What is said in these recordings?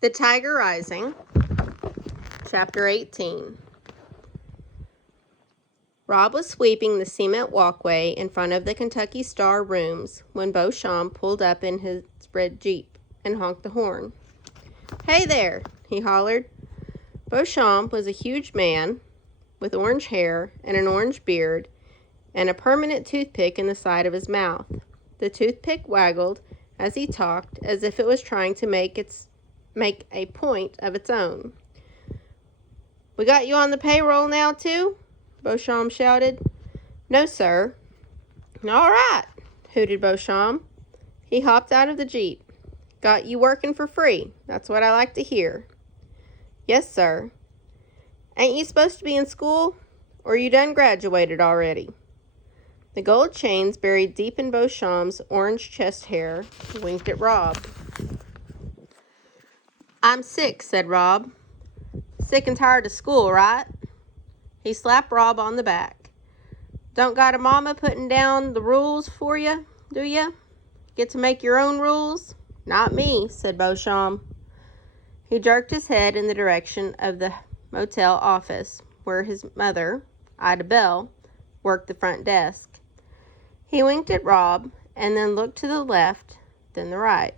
The Tiger Rising, Chapter 18. Rob was sweeping the cement walkway in front of the Kentucky Star rooms when Beauchamp pulled up in his red Jeep and honked the horn. "Hey there," he hollered. Beauchamp was a huge man with orange hair and an orange beard and a permanent toothpick in the side of his mouth. The toothpick waggled as he talked, as if it was trying to make a point of its own. "We got you on the payroll now, too?" Beauchamp shouted. "No, sir." "All right," hooted Beauchamp. He hopped out of the Jeep. "Got you working for free. That's what I like to hear." "Yes, sir." "Ain't you supposed to be in school? Or you done graduated already?" The gold chains buried deep in Beauchamp's orange chest hair winked at Rob. "I'm sick," said Rob. "Sick and tired of school, right?" He slapped Rob on the back. "Don't got a mama putting down the rules for you, do ya? Get to make your own rules?" "Not me," said Beauchamp. He jerked his head in the direction of the motel office, where his mother, Ida Bell, worked the front desk. He winked at Rob and then looked to the left, then the right.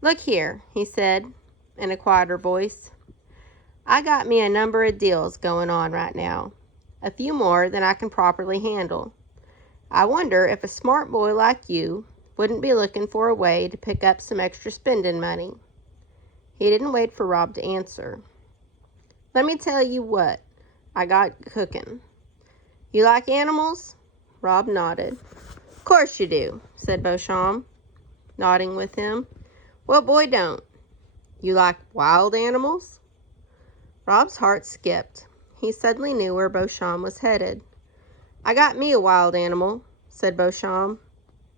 "Look here," he said in a quieter voice. "I got me a number of deals going on right now, a few more than I can properly handle. I wonder if a smart boy like you wouldn't be looking for a way to pick up some extra spending money." He didn't wait for Rob to answer. "Let me tell you what I got cooking. You like animals?" Rob nodded. "Course you do," said Beauchamp, nodding with him. "What boy don't? You like wild animals?" Rob's heart skipped. He suddenly knew where Beauchamp was headed. "I got me a wild animal," said Beauchamp.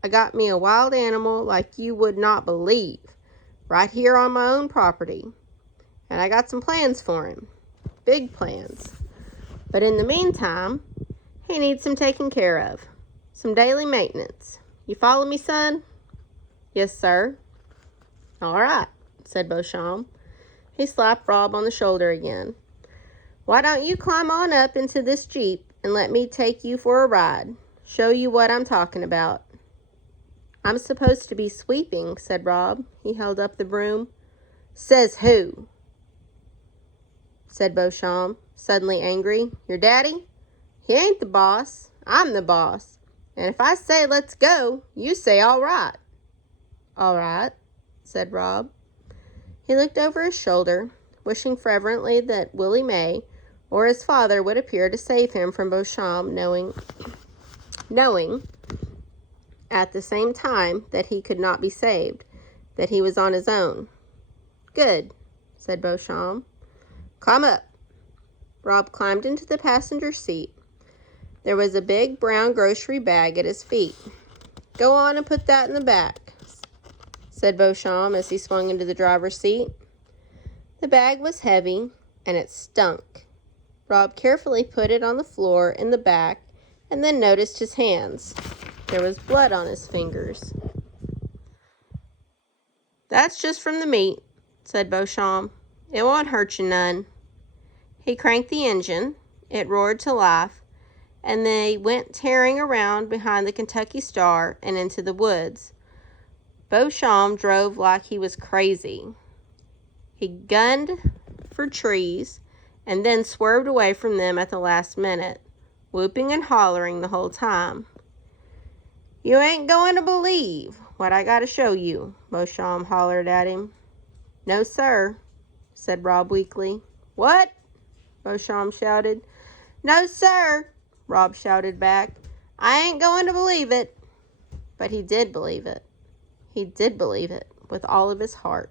"I got me a wild animal like you would not believe, right here on my own property. And I got some plans for him. Big plans. But in the meantime, he needs some taking care of. Some daily maintenance. You follow me, son?" "Yes, sir." "All right," said Beauchamp. He slapped Rob on the shoulder again. "Why don't you climb on up into this Jeep and let me take you for a ride? Show you what I'm talking about." "I'm supposed to be sweeping," said Rob. He held up the broom. "Says who?" said Beauchamp, suddenly angry. "Your daddy? He ain't the boss. I'm the boss. And if I say let's go, you say all right." "All right," said Rob. He looked over his shoulder, wishing fervently that Willie May or his father would appear to save him from Beauchamp, knowing at the same time that he could not be saved, that he was on his own. "Good," said Beauchamp. "Climb up." Rob climbed into the passenger seat. There was a big brown grocery bag at his feet. "Go on and put that in the back," said Beauchamp as he swung into the driver's seat. The bag was heavy, and it stunk. Rob carefully put it on the floor in the back and then noticed his hands. There was blood on his fingers. "That's just from the meat," said Beauchamp. "It won't hurt you none." He cranked the engine. It roared to life, and they went tearing around behind the Kentucky Star and into the woods. Beauchamp drove like he was crazy. He gunned for trees and then swerved away from them at the last minute, whooping and hollering the whole time. "You ain't going to believe what I got to show you," Beauchamp hollered at him. "No, sir," said Rob weakly. "What?" Beauchamp shouted. "No, sir," Rob shouted back. "I ain't going to believe it." But he did believe it. He did believe it with all of his heart.